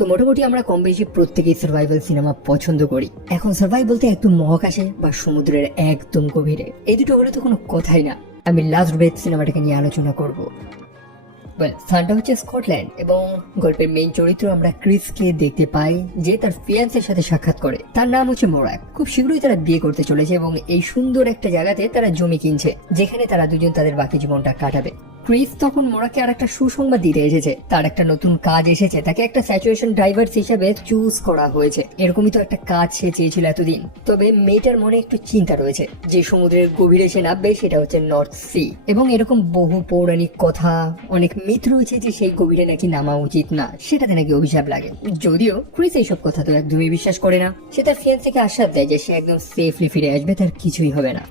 তো মোটামুটি আমরা কম বেশি প্রত্যেকেই সার্ভাইভাল সিনেমা পছন্দ করি। এখন সার্ভাইভ বলতে একদম মহাকাশে বা সমুদ্রের একদম গভীরে, এই দুটো হলে তো কোনো কথাই না। আমি লাস্ট ব্রেথ সিনেমাটাকে নিয়ে আলোচনা করব। স্থানটা হচ্ছে স্কটল্যান্ড এবং গল্পের মেইন চরিত্র আমরা ক্রিসকে দেখতে পাই, যে তার ফিয়ান্সের সাথে সাক্ষাৎ করে। তার নাম হচ্ছে মোরাক। খুব শীঘ্রই তারা বিয়ে করতে চলেছে এবং এই সুন্দর একটা জায়গাতে তারা জমি কিনছে, যেখানে তারা দুজন তাদের বাকি জীবনটা কাটাবে। ক্রিস তখন মোরাকে আর একটা সুসংবাদ দিতে এসেছে, তার একটা নতুন কাজ এসেছে, তাকে একটা স্যাচুরেশন ড্রাইভার হিসেবে চুজ করা হয়েছে। এরকমই তো একটা কাজ সে চেয়েছিল এতদিন। তবে মেয়েটার মনে একটু চিন্তা রয়েছে, যে সমুদ্রের গভীরে সে নামবে সেটা হচ্ছে নর্থ সি, এবং এরকম বহু পৌরাণিক কথা, অনেক মিথ রয়েছে যে সেই গভীরে নাকি নামা উচিত না, সেটাতে নাকি অভিশাপ লাগে। যদিও ক্রিস এইসব কথা তো একদমই বিশ্বাস করে না। সে তার ফিয়ান্সেকে আশ্বাস দেয় যে সে একদম সেফলি ফিরে আসবে, তার কিছুই হবে না।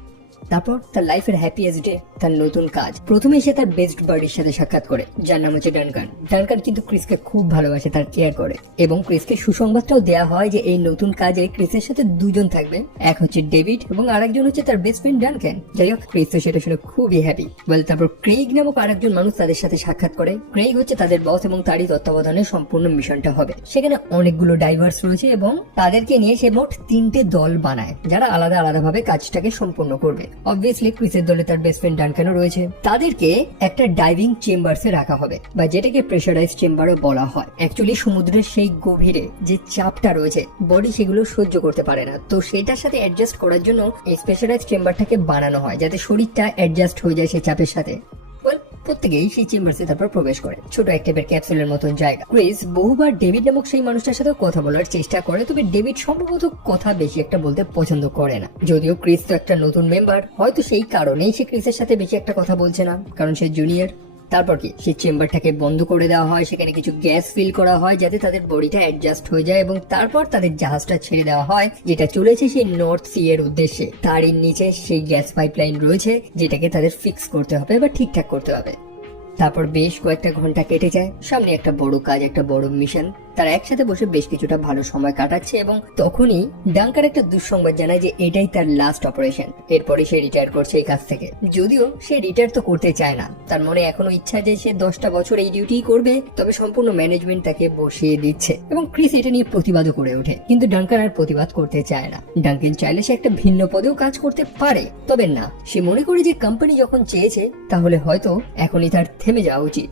তারপর তার লাইফের হ্যাপিয়েস্ট ডে, তার নতুন কাজ। প্রথমে সে তার বেস্ট বার্ডির সাথে সাক্ষাৎ করে, যার নাম হচ্ছে ডানকান। ডানকান কিন্তু ক্রিসকে খুব ভালোবাসে, তার কেয়ার করে, এবং ক্রিসকে সুসংবাদটাও দেওয়া হয় যে এই নতুন কাজে ক্রিসের সাথে দুজন থাকবে, এক হচ্ছে ডেভিড এবং আরেকজন হচ্ছে তার বেস্ট ফ্রেন্ড ডানকান। যাই হোক, ক্রিস তো সেটা শুনে খুবই হ্যাপি। তারপর ক্রেইগ নামক আরেকজন মানুষ তাদের সাথে সাক্ষাৎ করে। ক্রেইগ হচ্ছে তাদের বস এবং তারই তত্ত্বাবধানে সম্পূর্ণ মিশনটা হবে। সেখানে অনেকগুলো ডাইভার্স রয়েছে এবং তাদেরকে নিয়ে সে মোট 3টে দল বানায়, যারা আলাদা আলাদা ভাবে কাজটাকে সম্পূর্ণ করবে। অবভিয়াসলি ক্রিসের দলে তার বেস্ট ফ্রেন্ড ডানকানও রয়েছে। তাদেরকে একটা ডাইভিং চেম্বারসে রাখা হবে, বা যেটাকে প্রেসারাইজ চেম্বারও বলা হয়। অ্যাকচুয়ালি সমুদ্রের সেই গভীরে যে চাপটা রয়েছে, বডি সেগুলো সহ্য করতে পারে না। তো সেটার সাথে অ্যাডজাস্ট করার জন্য এই প্রেসারাইজ চেম্বারটাকে বানানো হয়, যাতে শরীরটা অ্যাডজাস্ট হয়ে যায় সেই চাপের সাথে। প্রত্যেকেই সেই চেম্বারসে তারপর প্রবেশ করে, ছোট এক টাইপের ক্যাপসুলের মতন জায়গা। ক্রিস বহুবার ডেভিড নামক সেই মানুষটার সাথে কথা বলার চেষ্টা করে, তবে ডেভিড সম্ভবত কথা বেশি একটা বলতে পছন্দ করে না। যদিও ক্রিস তো একটা নতুন মেম্বার, হয়তো সেই কারণেই সে ক্রিসের সাথে বেশি একটা কথা বলছে না, কারণ সে জুনিয়র। তারপর কি, সেই চেম্বারটাকে বন্ধ করে দেওয়া হয়, সেখানে কিছু গ্যাস ফিল করা হয় যাতে তাদের বডিটা অ্যাডজাস্ট হয়ে যায়, এবং তারপর তাদের জাহাজটা ছেড়ে দেওয়া হয়, যেটা চলেছে সেই নর্থ সি এর উদ্দেশ্যে। তারই নিচে সেই গ্যাস পাইপলাইন রয়েছে, যেটাকে তাদের ফিক্স করতে হবে বা ঠিকঠাক করতে হবে। তারপর বেশ কয়েকটা ঘন্টা কেটে যায়, সামনে একটা বড় কাজ, একটা বড় মিশন। তারা একসাথে বসে বেশ কিছুটা ভালো সময় কাটাচ্ছে, এবং তখনই ডাঙ্কার একটা দুঃসংবাদ জানায় যে এটাই তার লাস্ট অপারেশন। এরপরে সে রিটায়ার করছে এই কাজ থেকে। যদিও সে রিটায়ার তো করতে চায় না, তার মনে এখনো ইচ্ছা যে সে 10টা বছর এই ডিউটি করবে, তবে সম্পূর্ণ ম্যানেজমেন্ট তাকে বসিয়ে দিচ্ছে, এবং ক্রিস এটা নিয়ে প্রতিবাদও করে ওঠে। কিন্তু ডাঙ্কার আর প্রতিবাদ করতে চায় না। ডাঙ্কান চাইলে সে একটা ভিন্ন পদেও কাজ করতে পারে, তবে না, সে মনে করে যে কোম্পানি যখন চেয়েছে তাহলে হয়তো এখনই তার থেমে যাওয়া উচিত।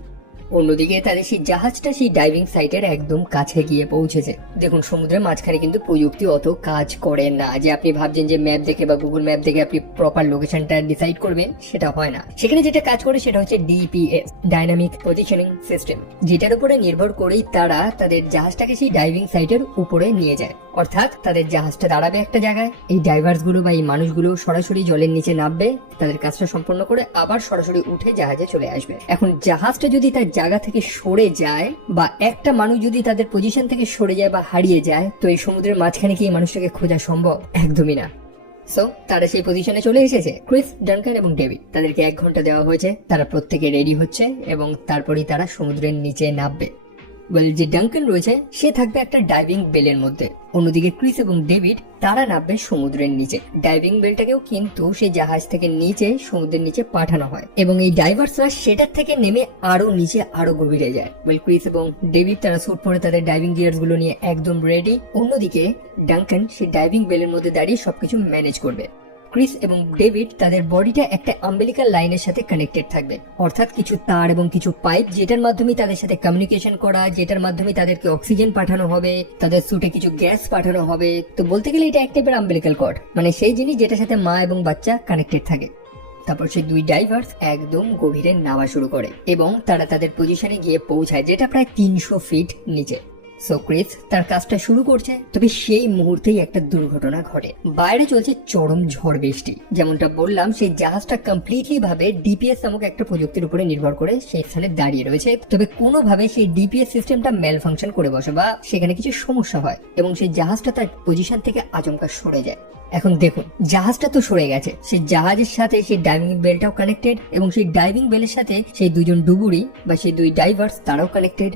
অন্যদিকে তাদের সেই জাহাজটা সেই ডাইভিং সাইটের একদম কাছে গিয়ে পৌঁছেছে। দেখুন, সমুদ্রের মাঝখানে কিন্তু প্রযুক্তি অত কাজ করে না যে আপনি ভাবছেন যে ম্যাপ দেখে বা গুগল ম্যাপ দেখে আপনি প্রপার লোকেশনটা ডিসাইড করবেন, সেটা হয় না। সেখানে যেটা কাজ করে সেটা হচ্ছে ডিপিএস, ডাইনামিক পজিশনিং সিস্টেম, যেটার উপরে নির্ভর করেই তারা তাদের জাহাজটাকে সেই ডাইভিং সাইটের উপরে নিয়ে যায়। অর্থাৎ তাদের জাহাজটা দাঁড়াবে একটা জায়গায়, এই ডাইভার্স গুলো বা এই মানুষগুলো সরাসরি জলের নিচে নামবে, তাদের কাজটা সম্পন্ন করে আবার সরাসরি উঠে জাহাজে চলে আসবে। এখন জাহাজটা যদি তার জায়গা থেকে সরে যায়, বা একটা মানুষ যদি তাদের পজিশন থেকে সরে যায় বা হারিয়ে যায়, তো এই সমুদ্রের মাঝখানে কি এই মানুষটাকে খোঁজা সম্ভব? একদমই না। সো তারা সেই পজিশনে চলে এসেছে। ক্রিস, ডানকান এবং ডেভিড, তাদেরকে 1 ঘন্টা দেওয়া হয়েছে। তারা প্রত্যেকে রেডি হচ্ছে এবং তারপরেই তারা সমুদ্রের নিচে নামবে। যে ডানকান রয়েছে সে থাকবে একটা ডাইভিং বেলের মধ্যে, অন্যদিকে ক্রিস এবং ডেভিড তারা নামবে সমুদ্রের নিচে। ডাইভিং বেলটাকেও কিন্তু সেই জাহাজ থেকে নিচে সমুদ্রের নিচে পাঠানো হয়, এবং এই ডাইভার্সরা সেটার থেকে নেমে আরো নিচে আরো গভীরে যায়। ক্রিস এবং ডেভিড তারা স্যুট পরে তাদের ডাইভিং গিয়ার্স গুলো নিয়ে একদম রেডি। অন্যদিকে ডানকান সেই ডাইভিং বেলের মধ্যে দাঁড়িয়ে সবকিছু ম্যানেজ করবে। ক্রিস এবং ডেভিড তাদের বডিটা একটা আম্বেলিকাল লাইনের সাথে কানেক্টেড থাকবে, অর্থাৎ কিছু তার এবং কিছু পাইপ, যেটার মাধ্যমে তাদের সাথে কমিউনিকেশন করা, যেটার মাধ্যমে তাদেরকে অক্সিজেন পাঠানো হবে, তাদের সুটে কিছু গ্যাস পাঠানো হবে। তো বলতে গেলে এটা এক টাইপের আম্বেলিকাল কর্ড, মানে সেই জিনিস যেটার সাথে মা এবং বাচ্চা কানেক্টেড থাকে। তারপর সেই 2 ডাইভার্স একদম গভীরে নামা শুরু করে এবং তারা তাদের পজিশনে গিয়ে পৌঁছায়, যেটা প্রায় 300 ফিট নিচে। সো ক্রিস তার কাজটা শুরু করছে, তবে সেই মুহূর্তেই একটা দুর্ঘটনা ঘটে। বাইরে চলছে চরম ঝড় বৃষ্টি। যেমনটা বললাম, সেই জাহাজটা কমপ্লিটলি ভাবে ডিপিএস নামক একটা প্রযুক্তির উপরে নির্ভর করে সেই স্থানে দাঁড়িয়ে রয়েছে, তবে কোনোভাবে সেই ডিপিএস সিস্টেমটা ম্যাল ফাংশন করে বসে বা সেখানে কিছু সমস্যা হয়, এবং সেই জাহাজটা তার পজিশন থেকে আচমকা সরে যায়। এখন দেখুন, জাহাজটা তো সরে গেছে, সেই জাহাজের সাথে সেই ডাইভিং বেলটাও কানেক্টেড, এবং সেই ডাইভিং বেলের সাথে সেই 2জন ডুবুরি বা সেই 2 ডাইভার্স তারাও কানেক্টেড।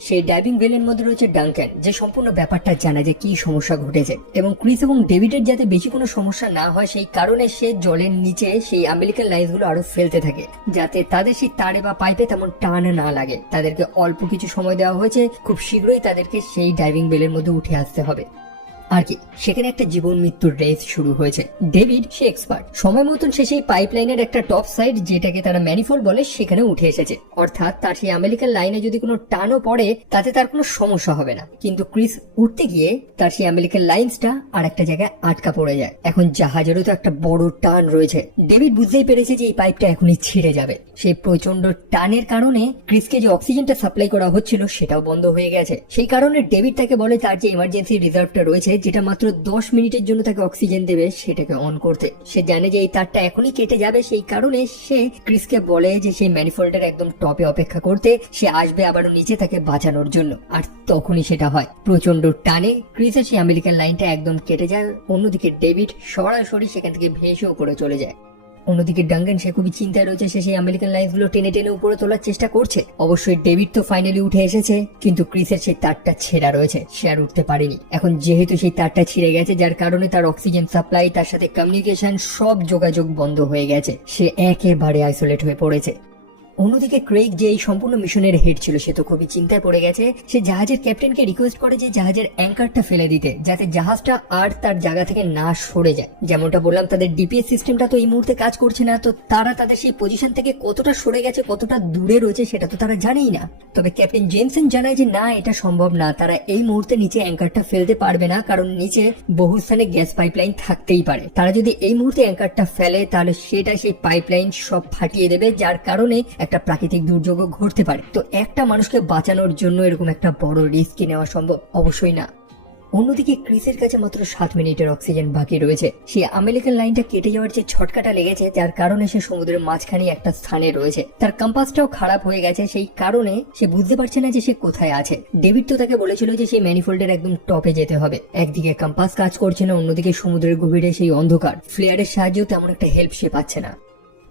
সেই ডাইভিং ভেলের মধ্যে রয়েছে ডাঙ্কান, যে সম্পূর্ণ ব্যাপারটা জানে যে কি সমস্যা ঘটেছে, এবং ক্রিস এবং ডেভিডের যাতে বেশি কোনো সমস্যা না হয় সেই কারণে সে জলের নিচে সেই আমেরিকান লাইন্স গুলো আরো ফেলতে থাকে, যাতে তাদের সেই তারে বা পাইপে তেমন টান না লাগে। তাদেরকে অল্প কিছু সময় দেওয়া হয়েছে, খুব শীঘ্রই তাদেরকে সেই ডাইভিং বেলের মধ্যে উঠে আসতে হবে। আর কি সেখানে একটা জীবন মৃত্যুর রেস শুরু হয়েছে। ডেভিড সে এক্সপার্ট, সময় মতন সে সেই পাইপলাইনের একটা টপ সাইড, যেটাকে তারা ম্যানিফোল্ড বলে, সেখানে উঠে এসেছে। অর্থাৎ তার সেই আমেরিকান লাইনে যদি কোনো টানও পড়ে তাতে তার কোনো সমস্যা হবে না। কিন্তু ক্রিস উঠতে গিয়ে তার সেই আমেরিকান লাইন্সটা আর একটা জায়গায় আটকা পড়ে যায়। এখন জাহাজেরও তো একটা বড় টান রয়েছে। ডেভিড বুঝতেই পেরেছে যে এই পাইপটা এখনই ছিঁড়ে যাবে। সেই প্রচন্ড টানের কারণে ক্রিসকে যে অক্সিজেনটা সাপ্লাই করা হচ্ছিল সেটাও বন্ধ হয়ে গেছে। সেই কারণে ডেভিড তাকে বলে তার যে ইমার্জেন্সি রিজার্ভটা রয়েছে, যেটা মাত্র 10 মিনিটের জন্য তাকে অক্সিজেন দেবে, সেটাকে অন করতে। সে জানে যে এই তারটা এখনই কেটে যাবে, সেই কারণে সে ক্রিসকে বলে যে সেই ম্যানিফোল্ডের একদম টপে অপেক্ষা করতে, সে আসবে আবারও নিচে তাকে বাঁচানোর জন্য। আর তখনই সেটা হয়। প্রচন্ড টানে ক্রিসের সেই আমেরিকান লাইনটা একদম কেটে যায়। অন্যদিকে ডেভিড সরাসরি সেখান থেকে ভেসে উপরে চলে যায়। অন্যদিকে ডাঙ্গান সে খুবই চিন্তায় রয়েছে। সে সেই আমেরিকান লাইন্স গুলো টেনে টেনে উপরে তোলার চেষ্টা করছে। অবশ্যই ডেভিড তো ফাইনালি উঠে এসেছে, কিন্তু ক্রিসের সেই তারটা ছেঁড়া রয়েছে, সে আর উঠতে পারেনি। এখন যেহেতু সেই তারটা ছিঁড়ে গেছে, যার কারণে তার অক্সিজেন সাপ্লাই, তার সাথে কমিউনিকেশন, সব যোগাযোগ বন্ধ হয়ে গেছে। সে একেবারে আইসোলেট হয়ে পড়েছে। অন্যদিকে ক্রেইগ যে এই সম্পূর্ণ মিশনের হেড ছিল, সে তো খুবই চিন্তায় পড়ে গেছে। সে জাহাজের ক্যাপ্টেনকে রিকোয়েস্ট করে যে জাহাজের অ্যাঙ্কারটা ফেলে দিতে, যাতে জাহাজটা আর তার জায়গা থেকে না সরে যায়। যেমনটা বললাম, তাদের ডিপিএস সিস্টেমটা তো এই মুহূর্তে কাজ করছে না, তো তারা তাদের সেই পজিশন থেকে কতটা সরে গেছে, কতটা দূরে রয়েছে সেটা তো তারা জানেই না। তবে ক্যাপ্টেন জেমসন জানায় যে না, এটা সম্ভব না, তারা এই মুহূর্তে নিচে অ্যাঙ্কারটা ফেলতে পারবে না, কারণ নিচে বহু স্থানে গ্যাস পাইপলাইন থাকতেই পারে। তারা যদি এই মুহূর্তে অ্যাঙ্কারটা ফেলে তাহলে সেটা সেই পাইপলাইন সব ফাটিয়ে দেবে, যার কারণে একটা প্রাকৃতিক দুর্যোগ ঘটতে পারে। তো একটা মানুষকে বাঁচানোর জন্য এরকম একটা বড় রিস্ক নেওয়া সম্ভব? অবশ্যই না। অন্যদিকে ক্রিসের কাছে মাত্র 7 মিনিটের অক্সিজেন বাকি রয়েছে। সে আমেরিকান লাইনটা কেটে যাওয়ার যে ছটকাটা লেগেছে, যার কারণে সে সমুদ্রের মাঝখানে একটা স্থানে রয়েছে। তার কম্পাসটাও খারাপ হয়ে গেছে, সেই কারণে সে বুঝতে পারছে না যে সে কোথায় আছে। ডেভিড তো তাকে বলেছিল যে সেই ম্যানিফোল্ডের একদম টপে যেতে হবে। একদিকে কম্পাস কাজ করছে না, অন্যদিকে সমুদ্রের গভীরে সেই অন্ধকার। ফ্লেয়ারের সাহায্যেও তেমন একটা হেল্প সে পাচ্ছে না।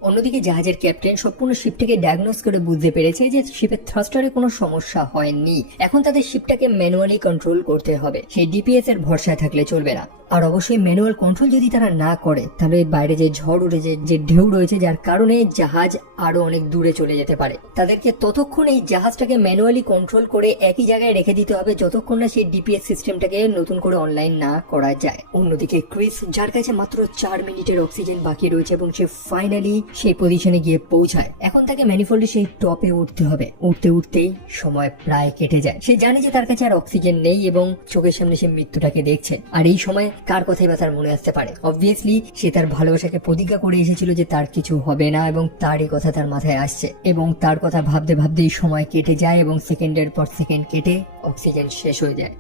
অন্যদিকে জাহাজের ক্যাপ্টেন সম্পূর্ণ শিপটাকে ডায়াগনোস করে বুঝতে পেরেছে যে শিপের থ্রাস্টারে কোনো সমস্যা হয়নি। এখন তাদের শিপটাকে ম্যানুয়ালি কন্ট্রোল করতে হবে, সেই ডিপিএস এর ভরসায় থাকলে চলবে না। আর অবশ্যই ম্যানুয়াল কন্ট্রোল যদি তারা না করে, তাহলে বাইরে যে ঝড় উঠেছে, যে ঢেউ রয়েছে, যার কারণে জাহাজ আরো অনেক দূরে চলে যেতে পারে। তাদেরকে ততক্ষণ এই জাহাজটাকে ম্যানুয়ালি কন্ট্রোল করে একই জায়গায় রেখে দিতে হবে, যতক্ষণ না সেই ডিপিএস সিস্টেমটাকে নতুন করে অনলাইন না করা যায়। অন্যদিকে ক্রিস, যার কাছে মাত্র 4 মিনিটের অক্সিজেন বাকি রয়েছে এবং সে ফাইনালি সেই পজিশনে গিয়ে পৌঁছায়। এখন তাকে ম্যানিফোল্ডে সেই টপে উঠতে হবে। উঠতে উঠতেই সময় প্রায় কেটে যায়। সে জানে যে তার কাছে আর অক্সিজেন নেই এবং চোখের সামনে সে মৃত্যুটাকে দেখছে। আর এই সময় কার কথাই বা তার মনে আসতে পারে? অবভিয়াসলি সে তার ভালোবাসাকে প্রতিজ্ঞা করে এসেছিল যে তার কিছু হবে না, এবং তারই কথা তার মাথায় আসছে। এবং তার কথা ভাবতে ভাবতেই সময় কেটে যায় এবং সেকেন্ডের পর সেকেন্ড কেটে অক্সিজেন শেষ হয়ে যায়।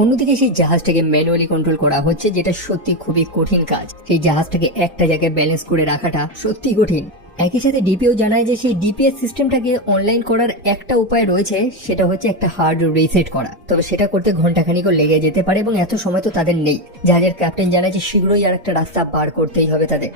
অন্যদিকে সেই জাহাজটাকে ম্যানুয়ালি কন্ট্রোল করা হচ্ছে, যেটা সত্যি খুবই কঠিন কাজ। সেই জাহাজটাকে একটা জায়গায় ব্যালেন্স করে রাখাটা সত্যি কঠিন। একই সাথে ডিপিও জানায় যে সেই ডিপিএস সিস্টেমটাকে অনলাইন করার একটা উপায় রয়েছে, সেটা হচ্ছে একটা হার্ড রিসেট করা। তবে সেটা করতে ঘন্টাখানিকও লেগে যেতে পারে এবং এত সময় তো তাদের নেই। জাহাজের ক্যাপ্টেন জানায় যে শীঘ্রই আর একটা রাস্তা বার করতেই হবে তাদের।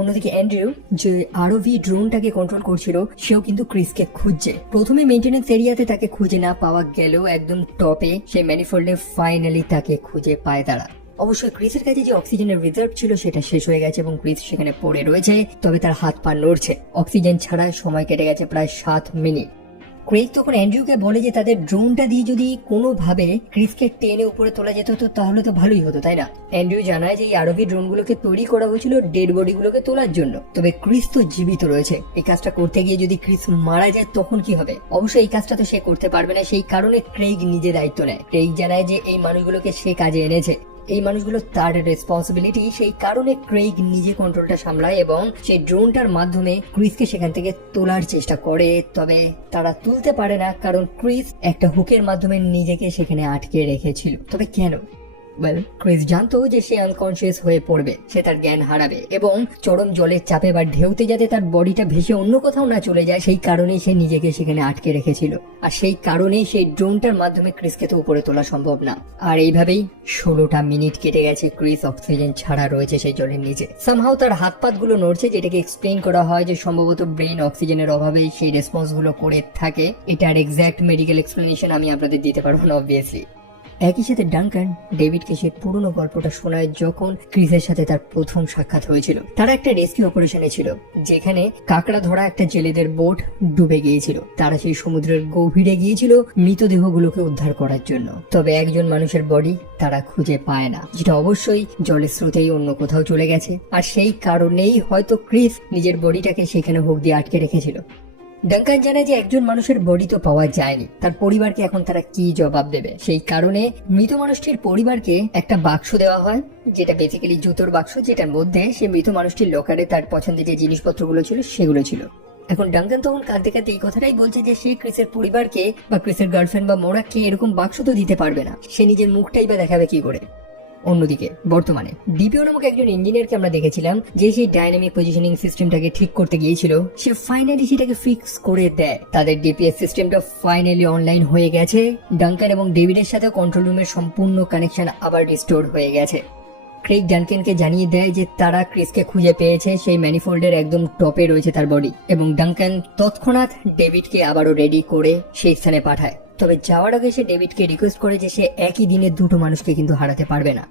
অন্যদিকে অ্যান্ড্রিউ, যে আরওভি ড্রোনটাকে কন্ট্রোল করছিল, সেও কিন্তু ক্রিসকে খুঁজছে। প্রথমে মেইনটেনেন্স এরিয়াতে তাকে খুঁজে না পাওয়া গেলেও একদম টপে সেই ম্যানিফোল্ডে ফাইনালি তাকে খুঁজে পায় তারা। অবশ্যই ক্রিসের কাছে যে অক্সিজেনের রিজার্ভ ছিল সেটা শেষ হয়ে গেছে এবং ক্রিস সেখানে পড়ে রয়েছে, তবে তার হাত পা নড়ছে। অক্সিজেন ছাড়া সময় কেটে গেছে প্রায় 7 মিনিট। ক্রেগ তখন অ্যান্ড্রিউকে বলে যে তাদের ড্রোনটা দিয়ে যদি কোনোভাবে ক্রিসকে টেনে উপরে তোলা যেত তো তাহলে তো ভালোই হতো, তাই না? অ্যান্ড্রিউ জানায় যে এই আরবি ড্রোনগুলোকে তৈরি করা হয়েছিল ডেড বডিগুলোকে তোলার জন্য। তবে ক্রিস তো জীবিত রয়েছে, এই কাজটা করতে গিয়ে যদি ক্রিস মারা যায় তখন কি হবে? অবশ্যই এই কাজটা তো সে করতে পারবে না, সেই কারণে ক্রেগ নিজে দায়িত্ব নেয়। ক্রেগ জানায় যে এই মানুষগুলোকে সে কাজে এনেছে, এই মানুষগুলো তার রেসপন্সিবিলিটি, সেই কারণে ক্রেইগ নিজে কন্ট্রোলটা সামলায় এবং সেই ড্রোনটার মাধ্যমে ক্রিসকে সেখান থেকে তোলার চেষ্টা করে। তবে তারা তুলতে পারে না, কারণ ক্রিস একটা হুকের মাধ্যমে নিজেকে সেখানে আটকে রেখেছিল। তবে কেন? ক্রিস জানতো যে সে আনকনসিয়াস হয়ে পড়বে, সে তার জ্ঞান হারাবে এবং চরম জলের চাপে বা ঢেউতে যাতে তার বডিটা ভেসে অন্য কোথাও না চলে যায় সেই কারণেই সে নিজেকে সেখানে আটকে রেখেছিল। আর সেই কারণেই সেই ড্রোনটার মাধ্যমে ক্রিসকে তো উপরে তোলা সম্ভব না। আর এইভাবেই 16টা মিনিট কেটে গেছে, ক্রিস অক্সিজেন ছাড়া রয়েছে সেই জলের নিচে। সামহাও তার হাত পাত গুলো নড়ছে, যেটাকে এক্সপ্লেইন করা হয় যে সম্ভবত ব্রেন অক্সিজেনের অভাবেই সেই রেসপন্স গুলো করে থাকে। এটার এক্সাক্ট মেডিকেল এক্সপ্লেনেশন আমি আপনাদের দিতে পারবো না অবভিয়াসলি। একই সাথে ডাঙ্কান ডেভিডকে সেই পুরনো গল্পটা শোনায় যখন ক্রিসের সাথে তার প্রথম সাক্ষাৎ হয়েছিল। তারা একটা রেস্কিউ অপারেশনে ছিল যেখানে কাকড়া ধরা একটা জেলেদের বোট ডুবে গিয়েছিল। তারা সেই সমুদ্রের গভীরে গিয়েছিল মৃতদেহগুলোকে উদ্ধার করার জন্য। তবে একজন মানুষের বডি তারা খুঁজে পায় না, যেটা অবশ্যই জলের স্রোতেই অন্য কোথাও চলে গেছে। আর সেই কারণেই হয়তো ক্রিস নিজের বডিটাকে সেখানে হুক দিয়ে আটকে রেখেছিল। ডাঙ্কান জানে যে একজন মানুষের বডি তো পাওয়া যায়নি, তার পরিবারকে এখন তারা কি জবাব দেবে। সেই কারণে মৃত মানুষটির পরিবারকে একটা বাক্স দেওয়া হয়, যেটা বেসিক্যালি জুতোর বাক্স, যেটার মধ্যে সে মৃত মানুষটির লকারে তার পছন্দের যে জিনিসপত্রগুলো ছিল সেগুলো ছিল। এখন ডাঙ্কান তখন কাঁদতে কাঁদতে এই কথাটাই বলছে যে সে ক্রিসের পরিবারকে বা ক্রিসের গার্লফ্রেন্ড বা মোরাককে এরকম বাক্স তো দিতে পারবে না, সে নিজের মুখটাই বা দেখাবে কি করে। অন্যদিকে বর্তমানে ডিপিও নামক একজন ইঞ্জিনিয়ারকে আমরা দেখেছিলাম যে সেই ডাইনামিক পজিশনিং সিস্টেমটাকে ঠিক করতে গিয়েছিল, সে ফাইনালি সেটাকে ফিক্স করে দেয়। তাদের ডিপিএস সিস্টেমটা ফাইনালি অনলাইন হয়ে গেছে। ডাঙ্কান এবং ডেভিডের সাথে কন্ট্রোল রুমের সম্পূর্ণ কানেকশন আবার রিস্টোর হয়ে গেছে। ক্রেইগ ডাঙ্কানকে জানিয়ে দেয় যে তারা ক্রিসকে খুঁজে পেয়েছে, সেই ম্যানিফোল্ডের একদম টপে রয়েছে তার বডি। এবং ডাঙ্কান তৎক্ষণাৎ ডেভিডকে আবারও রেডি করে সেই স্থানে পাঠায়। তবে যাওয়ার আগে সে ডেভিডকে রিকোয়েস্ট করে যে সে একই দিনে দুটো মানুষকে কিন্তু হারাতে পারবে না।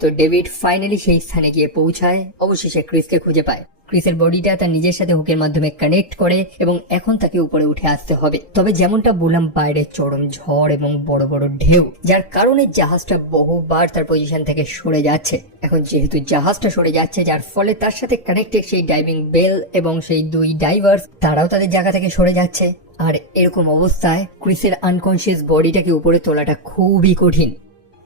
তো ডেভিড ফাইনালি সেই স্থানে গিয়ে পৌঁছায়। অবশেষে ক্রিসকে খুঁজে পায়। ক্রিসের বডিটা তার নিজের সাথে হুকের মাধ্যমে কানেক্ট করে এবং এখন তাকে উপরে উঠে আসতে হবে। তবে যেমনটা বললাম, বাইরে চরম ঝড় এবং বড় বড় ঢেউ, যার কারণে জাহাজটা বহুবার তার পজিশন থেকে সরে যাচ্ছে। এখন যেহেতু জাহাজটা সরে যাচ্ছে, যার ফলে তার সাথে কানেক্টেড সেই ডাইভিং বেল এবং সেই দুই ডাইভার্স তারাও তাদের জায়গা থেকে সরে যাচ্ছে। আর এরকম অবস্থায় ক্রিসের আনকনসিয়াস বডিটাকে উপরে তোলাটা খুবই কঠিন।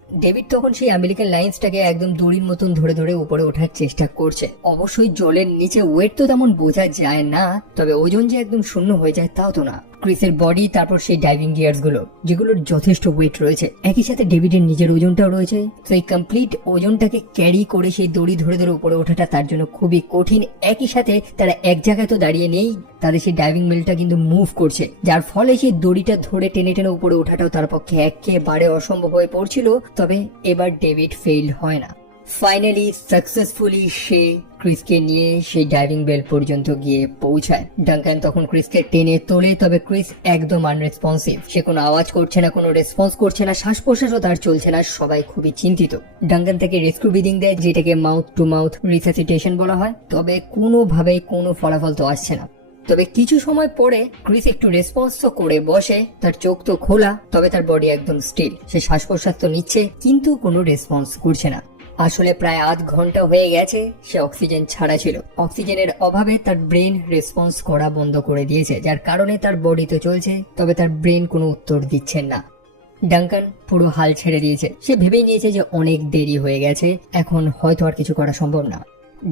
ডেভিড তখন সেই আমেরিকান লাইন্সটাকে একদম দড়ির মতন ধরে ধরে উপরে ওঠার চেষ্টা করছে। অবশ্যই জলের নিচে ওয়েট তো তেমন বোঝা যায় না, তবে ওজন যে একদম শূন্য হয়ে যায় তাও তো না। ক্রিসের বডি, তারপর সেই ডাইভিং গিয়ার্স গুলো যেগুলোর যথেষ্ট ওয়েট রয়েছে, একই সাথে ডেভিডের নিজের ওজনটাও রয়েছে। তো এই কমপ্লিট ওজনটাকে ক্যারি করে সেই দড়ি ধরে ধরে উপরে ওঠাটা তার জন্য খুবই কঠিন। একই সাথে তারা এক জায়গায় তো দাঁড়িয়ে নেই, তাদের সেই ডাইভিং বেলটা কিন্তু মুভ করছে, যার ফলে সেই দড়িটা ধরে টেনে টেনে উপরে ওঠাটাও তার পক্ষে একেবারে অসম্ভব হয়ে পড়ছিল। তবে এবার ডেভিড ফেইল হয় না। ফাইনালি সাকসেসফুলি সে ক্রিসকে নিয়ে সেই ডাইভিং বেল পর্যন্ত গিয়ে পৌঁছায়। ডাঙ্কান তখন ক্রিসকে টেনে তোলে, তবে ক্রিস একদম আনরেসপন্সিভ। সে কোনো আওয়াজ করছে না, কোনো রেসপন্স করছে না, শ্বাস প্রশ্বাসও তার চলছে না। সবাই খুবই চিন্তিত। ডাঙ্কান তাকে রেস্কিউ ব্রিদিং দেয়, যেটাকে মাউথ টু মাউথ রিসাসিটেশন বলা হয়। তবে কোনোভাবেই কোনো ফলাফল তো আসছে না। তবে কিছু সময় পরে ক্রিস একটু রেসপন্স তো করে বসে, তার চোখ তো খোলা, তবে তার বডি একদম স্টিল। সে শ্বাস প্রশ্বাস তো নিচ্ছে কিন্তু কোনো রেসপন্স করছে না। আসলে প্রায় আধ ঘন্টা হয়ে গেছে সে অক্সিজেন ছাড়া ছিল। অক্সিজেনের অভাবে তার ব্রেন রেসপন্স করা বন্ধ করে দিয়েছে, যার কারণে তার বডি তো চলছে, তবে তার ব্রেন কোনো উত্তর দিচ্ছে না। ডাঙ্কান পুরো হাল ছেড়ে দিয়েছে। সে ভেবেই নিয়েছে যে অনেক দেরি হয়ে গেছে, এখন হয়তো আর কিছু করা সম্ভব না।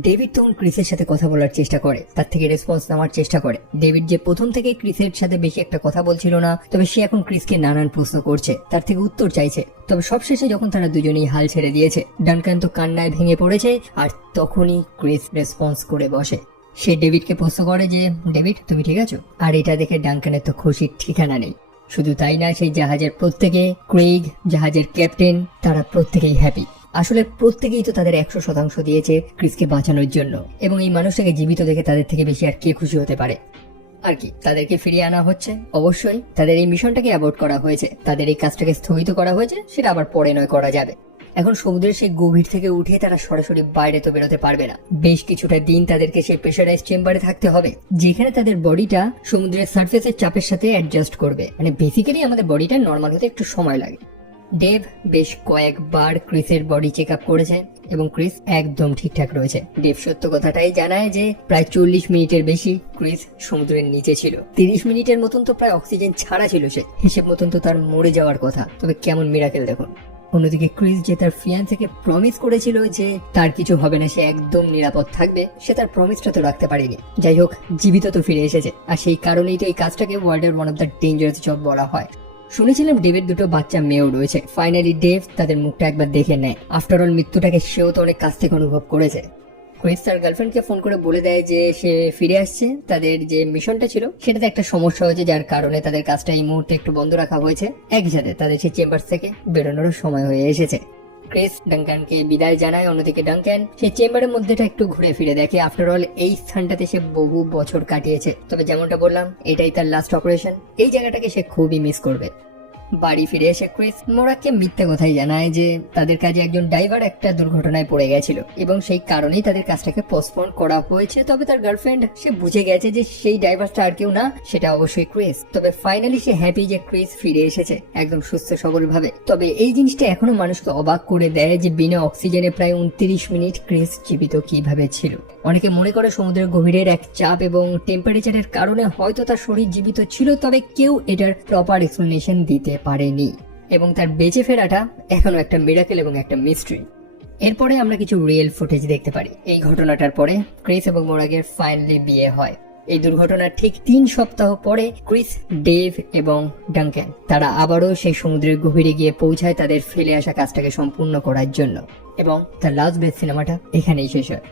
ডেভিড তখন ক্রিসের সাথে কথা বলার চেষ্টা করে, তার থেকে রেসপন্স নেওয়ার চেষ্টা করে। ডেভিড যে প্রথম থেকে ক্রিসের সাথে বেশি একটা কথা বলছিল না, তবে সে এখন ক্রিসকে নানান প্রশ্ন করছে, তার থেকে উত্তর চাইছে। তবে সবশেষে যখন তারা দুজনেই হাল ছেড়ে দিয়েছে, ডানকান তো কান্নায় ভেঙে পড়েছে। আর তখনই ক্রিস রেসপন্স করে বসে। সে ডেভিডকে প্রশ্ন করে যে, ডেভিড তুমি ঠিক আছো? আর এটা দেখে ডানকানের তো খুশির ঠিকানা নেই। শুধু তাই না, সেই জাহাজের প্রত্যেকে, ক্রেইগ জাহাজের ক্যাপ্টেন, তারা প্রত্যেকেই হ্যাপি। আসলে প্রত্যেকেই তো তাদের 100% দিয়েছে ক্রিসকে বাঁচানোর জন্য, এবং এই মানুষটাকে জীবিত দেখে তাদের থেকে বেশি আর কে খুশি হতে পারে। আর কি, তাদেরকে ফিরিয়ে আনা হচ্ছে। অবশ্যই তাদের এই মিশনটাকে অ্যাবর্ট করা হয়েছে, তাদের এই কাজটাকে স্থগিত করা হয়েছে, সেটা আবার পরে নয় করা যাবে। এখন সমুদ্রের সেই গভীর থেকে উঠে তারা সরাসরি বাইরে তো বেরোতে পারবে না। বেশ কিছুটা দিন তাদেরকে সেই প্রেসারাইজ চেম্বারে থাকতে হবে, যেখানে তাদের বডিটা সমুদ্রের সারফেসের চাপের সাথে অ্যাডজাস্ট করবে। মানে বেসিক্যালি আমাদের বডিটা নর্মাল হতে একটু সময় লাগে। ডেভ বেশ কয়েকবার ক্রিসের বডি চেক আপ করেছে এবং ক্রিস একদম ঠিকঠাক রয়েছে। ডেভ সত্য কথাটাই জানায় যে প্রায় 40 মিনিটের বেশি ক্রিস সমুদ্রের নিচে ছিল। 30 মিনিটের মতন তো প্রায় অক্সিজেন ছাড়া ছিল সে, হিসেব মতন তো তার মরে যাওয়ার কথা। তবে কেমন মিরাকেল দেখুন। অন্যদিকে ক্রিস যে তার ফিয়ান্সেকে প্রমিস করেছিল যে তার কিছু হবে না, সে একদম নিরাপদ থাকবে, সে তার প্রমিসটা তো রাখতে পারেনি। যাই হোক, জীবিত তো ফিরে এসেছে, আর সেই কারণেই তো এই কাজটাকে ওয়ার্ল্ডের one of the dangerous job বলা হয়। শুনেছিলাম ডেভের দুটো বাচ্চা মেয়েও রয়েছে। ফাইনালি ডেভ তাদের মুখটা একবার দেখে নেয়। আফটার অল মৃত্যুটাকে সেও তো অনেক কাছ থেকে অনুভব করেছে। ক্রিস তার গার্লফ্রেন্ডকে ফোন করে বলে দেয় যে সে ফিরে আসছে। তাদের যে মিশনটা ছিল সেটাতে একটা সমস্যা হয়েছে, যার কারণে তাদের কাজটা এই মুহূর্তে একটু বন্ধ রাখা হয়েছে। একই সাথে তাদের সেই চেম্বার থেকে বেরোনোর সময় হয়ে এসেছে। ক্রিস ডাঙ্কানকে বিদায় জানায়। অন্যদিকে ডাঙ্কান সেই চেম্বারের মধ্যেটা একটু ঘুরে ফিরে দেখে। আফটার অল এই স্থানটাতে সে বহু বছর কাটিয়েছে, তবে যেমনটা বললাম এটাই তার লাস্ট অপারেশন। এই জায়গাটাকে সে খুবই মিস করবে। বাড়ি ফিরে এসে ক্রিস মোরাককে মিথ্যে কথাই জানায় যে তাদের কাজে একজন ড্রাইভার একটা দুর্ঘটনায় পড়ে গেছিল এবং সেই কারণেই তাদের কাজটাকে পোস্টপোন করা হয়েছে। তবে তার গার্লফ্রেন্ড সে বুঝে গেছে যে সেই ড্রাইভারটা আর কেউ না, সেটা অবশ্যই ক্রিস। তবে ফাইনালি সে হ্যাপি যে ক্রিস ফিরে এসেছে একদম সুস্থ সবল ভাবে। তবে এই জিনিসটা এখনো মানুষকে অবাক করে দেয় যে বিনা অক্সিজেনে প্রায় 29 মিনিট ক্রিস জীবিত কিভাবে ছিল। অনেকে মনে করে সমুদ্রের গভীরের এক চাপ এবং টেম্পারেচারের কারণে হয়তো তার শরীর জীবিত ছিল, তবে কেউ এটার প্রপার এক্সপ্লেনেশন দিতে পারেনি এবং তার বেঁচে ফেরাটা এখনো একটা মিরাকেল এবং একটা মিস্ট্রি। এরপরে আমরা কিছু রিয়েল ফুটেজ দেখতে পারি। এই ঘটনাটার পরে ক্রিস এবং মোরাগের ফাইনালি বিয়ে হয়। এই দুর্ঘটনার ঠিক 3 সপ্তাহ পরে ক্রিস, ডেভ এবং ডাঙ্কান তারা আবারও সেই সমুদ্রের গভীরে গিয়ে পৌঁছায় তাদের ফেলে আসা কাজটাকে সম্পূর্ণ করার জন্য, এবং দ্য লাস্ট ব্রেথ সিনেমাটা এখানেই শেষ হয়।